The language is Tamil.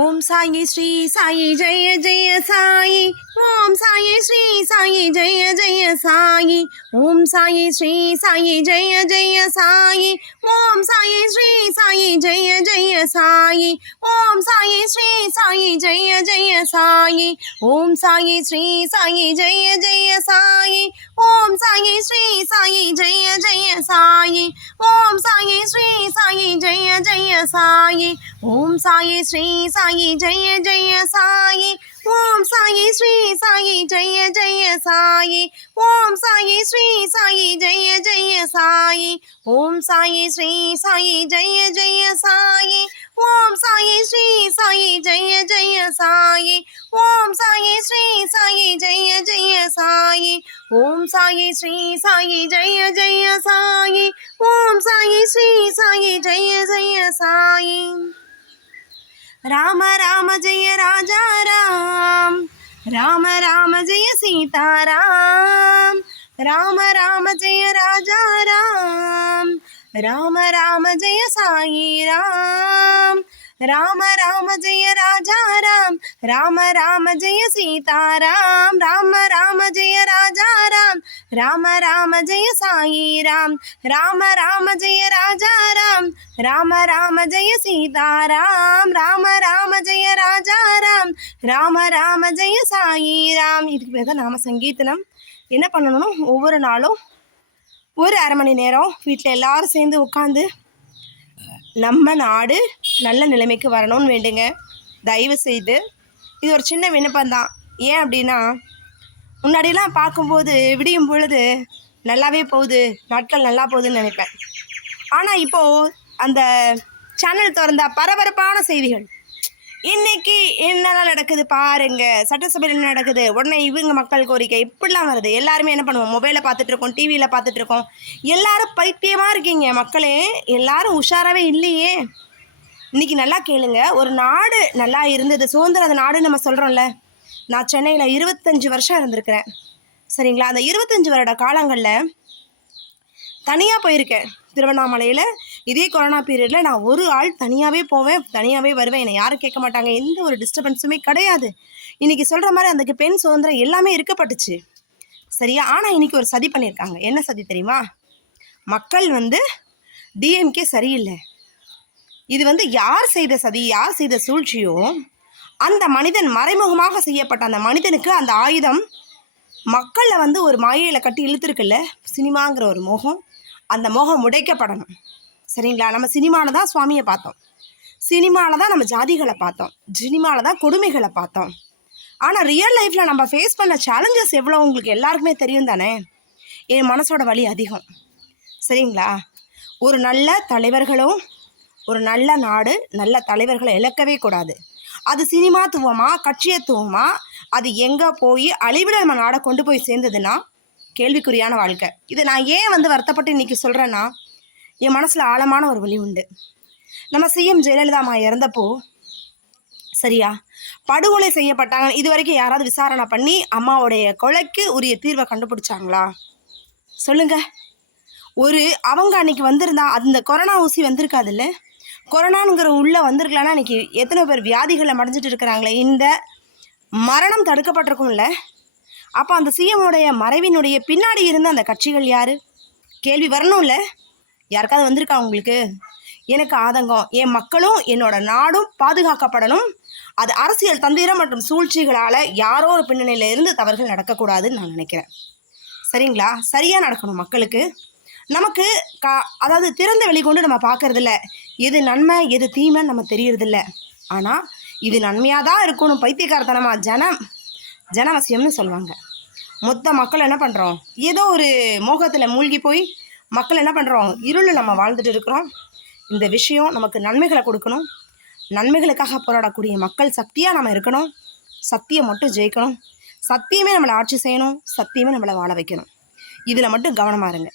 ஓம் சாயி ஸ்ரீ சாயி ஜெய ஜெய சாயி. ஓம் சாயி ஸ்ரீ சாயி ஜெய ஜெய சாயி. ஓம் சாயி ஸ்ரீ சாயி ஜெய ஜெய சாயி. ஓம் சாயி ஸ்ரீ சாயி ஜெய ஜெய சாயி. ஓம் சாயி ஸ்ரீ சாயி ஜெய ஜெய சாயி. ஓம் சாயி ஸ்ரீ சாயி ஜெய ஜெய சாயி. ஓம் சாயி ஸ்ரீ சாயி ஜெய ஜெய சாயி. ஓம் சாயி ஸ்ரீ சாயி ஜெய ஜெய சாயி. ஓம் சாயி ஸ்ரீ சாயி ஜெய ஜெய சாயி. ஓம் சாயி ஸ்ரீ சாயி ஜெய ஜெய சாயி. ஓம் சாயி ஸ்ரீ சாயி ஜெய ஜெய சாயி. ஓம் சாயி ஸ்ரீ சாயி ஜெய ஜெய சாயி. ஓம் சாயி ஸ்ரீ சாயி ஜெய ஜெய சாயி. ஓம் சாயி ஸ்ரீ சாயி ஜெய ஜெய சாயி. ஓம் சாயி ஸ்ரீ சாயி ஜெய ஜெய சாயி. ஓம் சாயி ஸ்ரீ சாயி ஜெய ஜெய சாயி. राम राम जय राजा राम. राम राम जय सीता राम. राम राम जय राजा राम. राम राम जय साई राम. राम राम जय राजा राम. राम राम जय सीता राम. राम राम जय राजा राम. राम राम जय साई राम. राम राम जय राजा राम. राम राम जय सीता राम. राम राम जय राजा राम. राम राम जय साई राम. இதுக்கு பேர் தான் நாம சங்கீர்த்தனம். என்ன பண்ணணும்னா ஒவ்வொரு நாளும் ஒரு அரை மணி நேரம் வீட்டில் எல்லாரும் சேர்ந்து உட்காந்து நம்ம நாடு நல்ல நிலைமைக்கு வரணும்னு வேண்டுங்க. தயவு செய்து இது ஒரு சின்ன விண்ணப்பம்தான். ஏன் அப்படின்னா முன்னாடியெல்லாம் பார்க்கும்போது விடியும் பொழுது நல்லாவே போகுது, நாட்கள் நல்லா போகுதுன்னு நினைப்பேன். ஆனால் இப்போது அந்த சேனல் திறந்தா பரபரப்பான செய்திகள். இன்றைக்கி என்னெல்லாம் நடக்குது பாருங்க, சட்டசபையில் என்ன நடக்குது, உடனே இவங்க மக்கள் கோரிக்கை இப்படிலாம் வருது. எல்லாருமே என்ன பண்ணுவோம், மொபைலில் பார்த்துட்ருக்கோம், டிவியில் பார்த்துட்ருக்கோம். எல்லாரும் பைத்தியமாக இருக்கீங்க மக்களே, எல்லாரும் உஷாராகவே இல்லையே. இன்றைக்கி நல்லா கேளுங்க, ஒரு நாடு நல்லா இருந்தது, சுதந்திர நாடு நம்ம சொல்கிறோம்ல. நான் சென்னையில் 25 வருஷம் இருந்திருக்கிறேன் சரிங்களா. அந்த 25 வருட காலங்களில் தனியாக போயிருக்கேன். திருவண்ணாமலையில் இதே கொரோனா பீரியடில் நான் ஒரு ஆள் தனியாகவே போவேன், தனியாகவே வருவேன். என்னை யாரும் கேட்க மாட்டாங்க, எந்த ஒரு டிஸ்டர்பன்ஸுமே கிடையாது. இன்றைக்கி சொல்கிற மாதிரி அந்த பெண் சுதந்திரம் எல்லாமே இருக்கப்பட்டுச்சு சரியா. ஆனால் இன்றைக்கி ஒரு சதி பண்ணியிருக்காங்க. என்ன சதி தெரியுமா? மக்கள் டிஎம்கே சரியில்லை. இது யார் செய்த சதி, யார் செய்த சூழ்ச்சியோ அந்த மனிதன் மறைமுகமாக செய்யப்பட்ட அந்த மனிதனுக்கு அந்த ஆயுதம் மக்களில் ஒரு மாயையில் கட்டி இழுத்துருக்குல்ல, சினிமாங்கிற ஒரு மோகம். அந்த மோகம் உடைக்கப்படணும் சரிங்களா. நம்ம சினிமாவில் தான் சுவாமியை பார்த்தோம், சினிமாவில் தான் நம்ம ஜாதிகளை பார்த்தோம், சினிமாவில் தான் கொடுமைகளை பார்த்தோம். ஆனால் ரியல் லைஃப்பில் நம்ம ஃபேஸ் பண்ண சேலஞ்சஸ் எவ்வளோ உங்களுக்கு எல்லாருக்குமே தெரியும் தானே. என் மனசோட வலி அதிகம் சரிங்களா. ஒரு நல்ல தலைவர்களும் ஒரு நல்ல நாடு நல்ல தலைவர்களை இழக்கவே கூடாது. அது சினிமாத்துவமா கட்சியத்துவமா அது எங்கே போய் அழிவிட நம்ம நாடை கொண்டு போய் சேர்ந்ததுன்னா கேள்விக்குறியான வாழ்க்கை. இதை நான் ஏன் வருத்தப்பட்டு இன்றைக்கி சொல்கிறேன்னா, என் மனசில் ஆழமான ஒரு வலி உண்டு. நம்ம சிஎம் ஜெயலலிதா அம்மா இறந்தப்போ சரியா படுகொலை செய்யப்பட்டாங்க. இது வரைக்கும் யாராவது விசாரணை பண்ணி அம்மாவுடைய கொலைக்கு உரிய தீர்வை கண்டுபிடிச்சாங்களா சொல்லுங்க. அவங்க அன்னைக்கு வந்திருந்தா அந்த கொரோனா ஊசி வந்திருக்காதுல்ல. கொரோனாங்கிற உள்ளே வந்திருக்கலான்னா அன்றைக்கி எத்தனை பேர் வியாதிகளை மடைஞ்சிட்டு இருக்கிறாங்களே, இந்த மரணம் தடுக்கப்பட்டிருக்கும்ல. அப்போ அந்த சிஎம்முடைய மறைவினுடைய பின்னாடி இருந்த அந்த கட்சிகள் யார் கேள்வி வரணும்ல. யாருக்காவது வந்திருக்கா உங்களுக்கு? எனக்கு ஆதங்கம், என் மக்களும் என்னோட நாடும் பாதுகாக்கப்படணும். அது அரசியல் தந்திரம் மற்றும் சூழ்ச்சிகளால் யாரோ ஒரு பின்னணியில் இருந்து தவறுகள் நடக்கக்கூடாதுன்னு நான் நினைக்கிறேன் சரிங்களா. சரியாக நடக்கணும் மக்களுக்கு. நமக்கு அதாவது திறந்த வெளிக்கொண்டு நம்ம பார்க்கறதில்ல, எது நன்மை எது தீமைன்னு நம்ம தெரியறதில்ல. ஆனால் இது நன்மையாக தான் இருக்கணும். பைத்தியக்காரத்தனமாக ஜனவசியம்னு சொல்லுவாங்க. மொத்த மக்கள் என்ன பண்ணுறோம், ஏதோ ஒரு மோகத்தில் மூழ்கி போய் மக்கள் என்ன பண்ணுறோம், இருளில் நம்ம வாழ்ந்துட்டு இருக்கிறோம். இந்த விஷயம் நமக்கு நன்மைகளை கொடுக்கணும். நன்மைகளுக்காக போராடக்கூடிய மக்கள் சக்தியாக நம்ம இருக்கணும். சத்தியம் மட்டும் ஜெயிக்கணும். சத்தியமே நம்மளை ஆட்சி செய்யணும். சத்தியமே நம்மளை வாழ வைக்கணும். இதில் மட்டும் கவனமாக இருங்க.